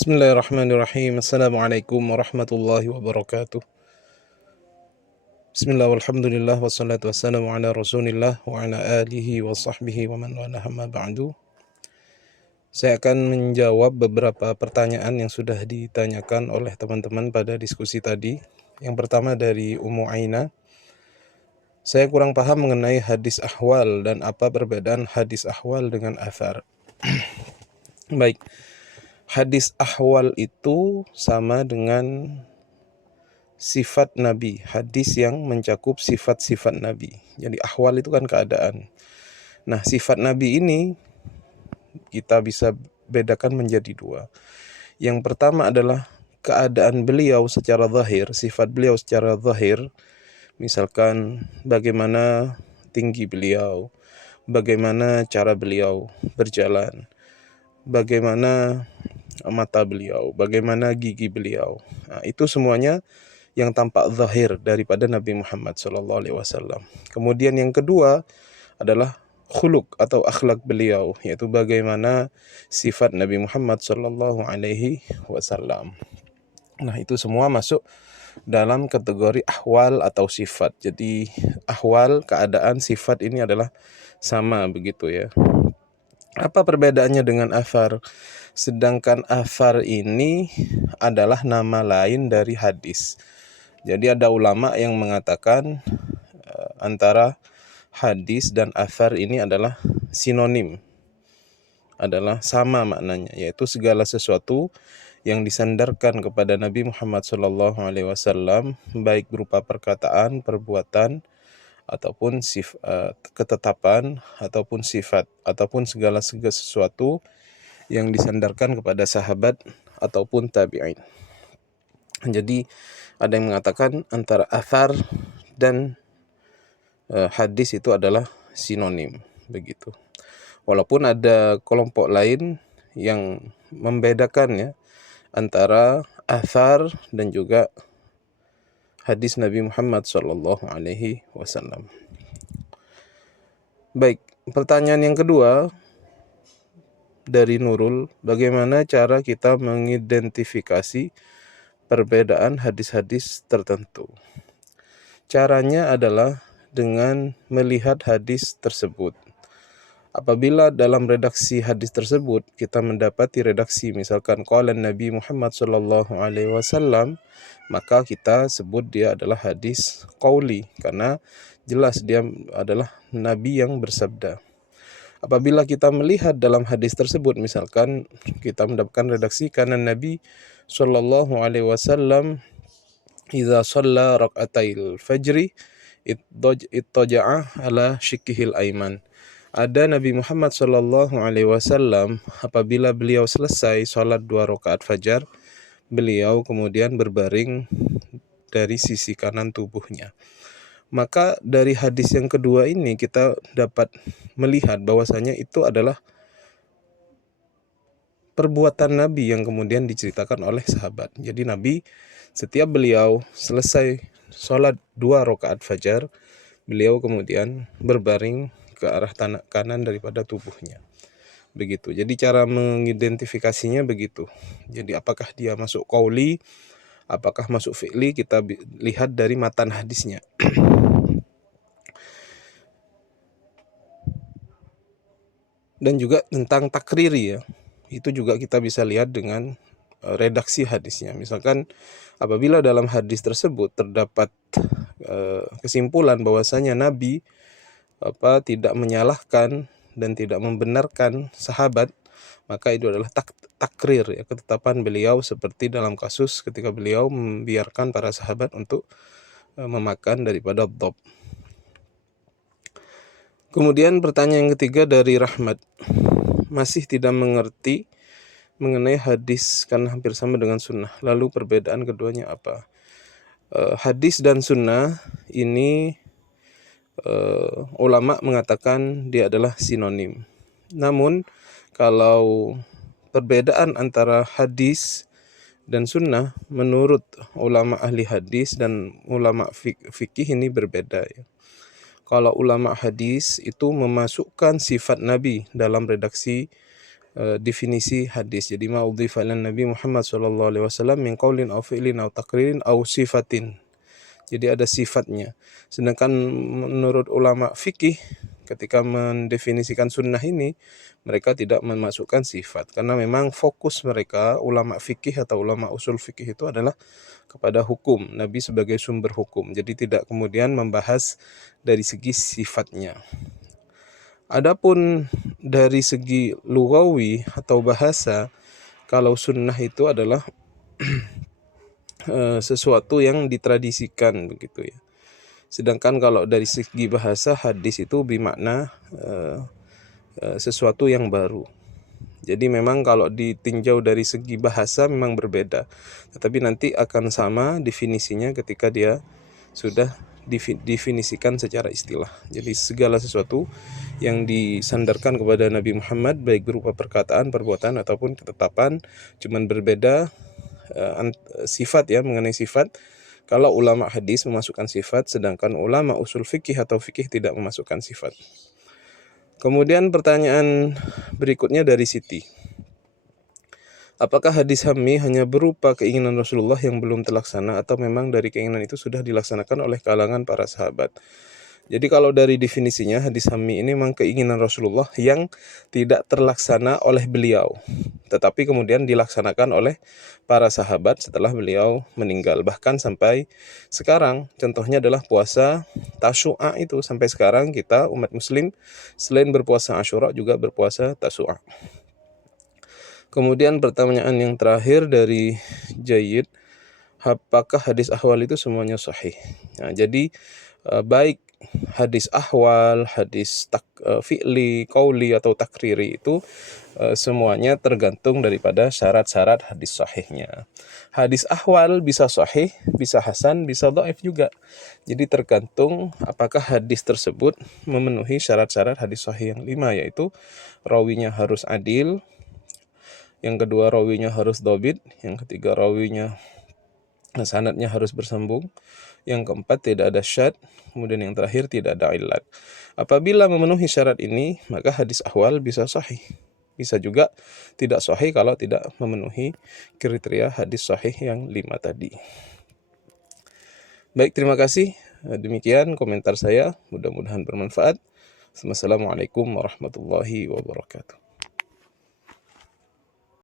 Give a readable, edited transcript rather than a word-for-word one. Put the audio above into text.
Bismillahirrahmanirrahim. Assalamualaikum warahmatullahi wabarakatuh. Bismillah walhamdulillah wassalatu wassalamu ala rasulillah wa ala alihi wa sahbihi wa man wala amma ba'du. Saya akan menjawab beberapa pertanyaan yang sudah ditanyakan oleh teman-teman pada diskusi tadi. Yang pertama dari Ummu Aina. Saya kurang paham mengenai hadis ahwal dan apa perbedaan hadis ahwal dengan athar. Baik. Hadis ahwal itu sama dengan sifat Nabi, hadis yang mencakup sifat-sifat Nabi. Jadi ahwal itu kan keadaan. Nah, sifat Nabi ini kita bisa bedakan menjadi dua. Yang pertama adalah keadaan beliau secara zahir, sifat beliau secara zahir. Misalkan bagaimana tinggi beliau, bagaimana cara beliau berjalan, bagaimana mata beliau, bagaimana gigi beliau. Nah, itu semuanya yang tampak zahir daripada Nabi Muhammad SAW. Kemudian yang kedua adalah khuluq atau akhlak beliau, yaitu bagaimana sifat Nabi Muhammad SAW. Nah, itu semua masuk dalam kategori ahwal atau sifat. Jadi ahwal, keadaan, sifat ini adalah sama begitu ya. Apa perbedaannya dengan athar? Sedangkan athar ini adalah nama lain dari hadis. Jadi ada ulama yang mengatakan antara hadis dan athar ini adalah sinonim, adalah sama maknanya, yaitu segala sesuatu yang disandarkan kepada Nabi Muhammad SAW, baik berupa perkataan, perbuatan, ataupun ketetapan, ataupun sifat, ataupun segala sesuatu yang disandarkan kepada sahabat ataupun tabi'in. Jadi ada yang mengatakan antara athar dan hadis itu adalah sinonim begitu. Walaupun ada kelompok lain yang membedakan ya antara athar dan juga hadis Nabi Muhammad SAW. Baik, pertanyaan yang kedua dari Nurul, bagaimana cara kita mengidentifikasi perbedaan hadis-hadis tertentu? Caranya adalah dengan melihat hadis tersebut. Apabila dalam redaksi hadis tersebut kita mendapati redaksi misalkan qala Nabi Muhammad SAW, maka kita sebut dia adalah hadis qauli karena jelas dia adalah Nabi yang bersabda. Apabila kita melihat dalam hadis tersebut, misalkan kita mendapatkan redaksi karena Nabi SAW idza shalla rak'atail fajri ittaja'a ala shikkihil aiman. Ada Nabi Muhammad SAW apabila beliau selesai sholat 2 rakaat fajar, beliau kemudian berbaring dari sisi kanan tubuhnya. Maka dari hadis yang kedua ini kita dapat melihat bahwasanya itu adalah perbuatan Nabi yang kemudian diceritakan oleh sahabat. Jadi Nabi setiap beliau selesai sholat 2 rakaat fajar, beliau kemudian berbaring ke arah kanan daripada tubuhnya. Begitu. Jadi cara mengidentifikasinya begitu. Jadi apakah dia masuk qauli, apakah masuk fi'li, kita lihat dari matan hadisnya. Dan juga tentang takriri ya. Itu juga kita bisa lihat dengan redaksi hadisnya. Misalkan apabila dalam hadis tersebut terdapat kesimpulan bahwasanya Nabi tidak menyalahkan dan tidak membenarkan sahabat, maka itu adalah takrir ya, ketetapan beliau seperti dalam kasus ketika beliau membiarkan para sahabat untuk memakan daripada dhab. Kemudian pertanyaan yang ketiga dari Rahmat, masih tidak mengerti mengenai hadis karena hampir sama dengan sunnah, lalu perbedaan keduanya apa? Hadis dan sunnah ini ulama mengatakan dia adalah sinonim. Namun kalau perbedaan antara hadis dan sunnah menurut ulama ahli hadis dan ulama fikih ini berbeda ya. Kalau ulama hadis itu memasukkan sifat Nabi dalam redaksi definisi hadis. Jadi ma udhifa ilan Nabi Muhammad sallallahu alaihi wasallam min qaulin aw fi'lin aw taqririn aw sifatin. Jadi ada sifatnya. Sedangkan menurut ulama fikih ketika mendefinisikan sunnah ini mereka tidak memasukkan sifat karena memang fokus mereka ulama fikih atau ulama usul fikih itu adalah kepada hukum, Nabi sebagai sumber hukum. Jadi tidak kemudian membahas dari segi sifatnya. Adapun dari segi lugawi atau bahasa, kalau sunnah itu adalah sesuatu yang ditradisikan begitu ya. Sedangkan kalau dari segi bahasa, hadis itu bermakna sesuatu yang baru. Jadi memang kalau ditinjau dari segi bahasa memang berbeda, tetapi nanti akan sama definisinya ketika dia sudah definisikan secara istilah. Jadi segala sesuatu yang disandarkan kepada Nabi Muhammad baik berupa perkataan, perbuatan ataupun ketetapan, cuman berbeda sifat ya, mengenai sifat. Kalau ulama hadis memasukkan sifat, sedangkan ulama usul fikih atau fikih tidak memasukkan sifat. Kemudian pertanyaan berikutnya dari Siti. Apakah hadis hammi hanya berupa keinginan Rasulullah yang belum terlaksana atau memang dari keinginan itu sudah dilaksanakan oleh kalangan para sahabat? Jadi kalau dari definisinya hadis hammi ini memang keinginan Rasulullah yang tidak terlaksana oleh beliau, tetapi kemudian dilaksanakan oleh para sahabat setelah beliau meninggal. Bahkan sampai sekarang, contohnya adalah puasa Tasyu'a itu. Sampai sekarang kita umat muslim selain berpuasa Asyura juga berpuasa Tasyu'a. Kemudian pertanyaan yang terakhir dari Jayyid, apakah hadis ahwal itu semuanya sahih? Nah, jadi baik hadis ahwal, hadis fi'li, qauli atau takriri itu semuanya tergantung daripada syarat-syarat hadis sahihnya. Hadis ahwal bisa sahih, bisa hasan, bisa dhaif juga. Jadi tergantung apakah hadis tersebut memenuhi syarat-syarat hadis sahih yang 5, yaitu rawinya harus adil, yang kedua rawinya harus dhabit, yang ketiga rawinya sanadnya harus bersambung, yang keempat tidak ada syadz, kemudian yang terakhir tidak ada illat. Apabila memenuhi syarat ini, maka hadis ahwal bisa sahih. Bisa juga tidak sahih kalau tidak memenuhi kriteria hadis sahih yang 5 tadi. Baik, terima kasih. Demikian komentar saya, mudah-mudahan bermanfaat. Wassalamualaikum warahmatullahi wabarakatuh.